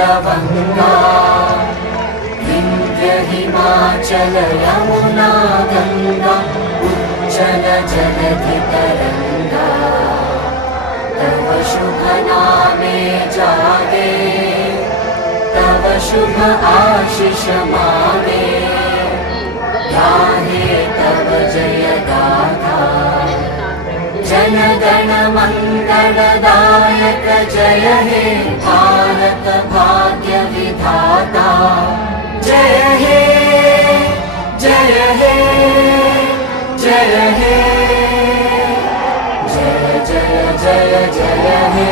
गङ्गा विन्ध्य हिमाचल यमुना गङ्गा उच्चल जलधि तरङ्गा तव शुभ नामे जागे तव शुभ आशीष मागे गाहे तव जय गाथा जन गण मंगलदायक जय हे भारत भाग्य विधाता जय हे जय हे जय हे जय जय जय जय हे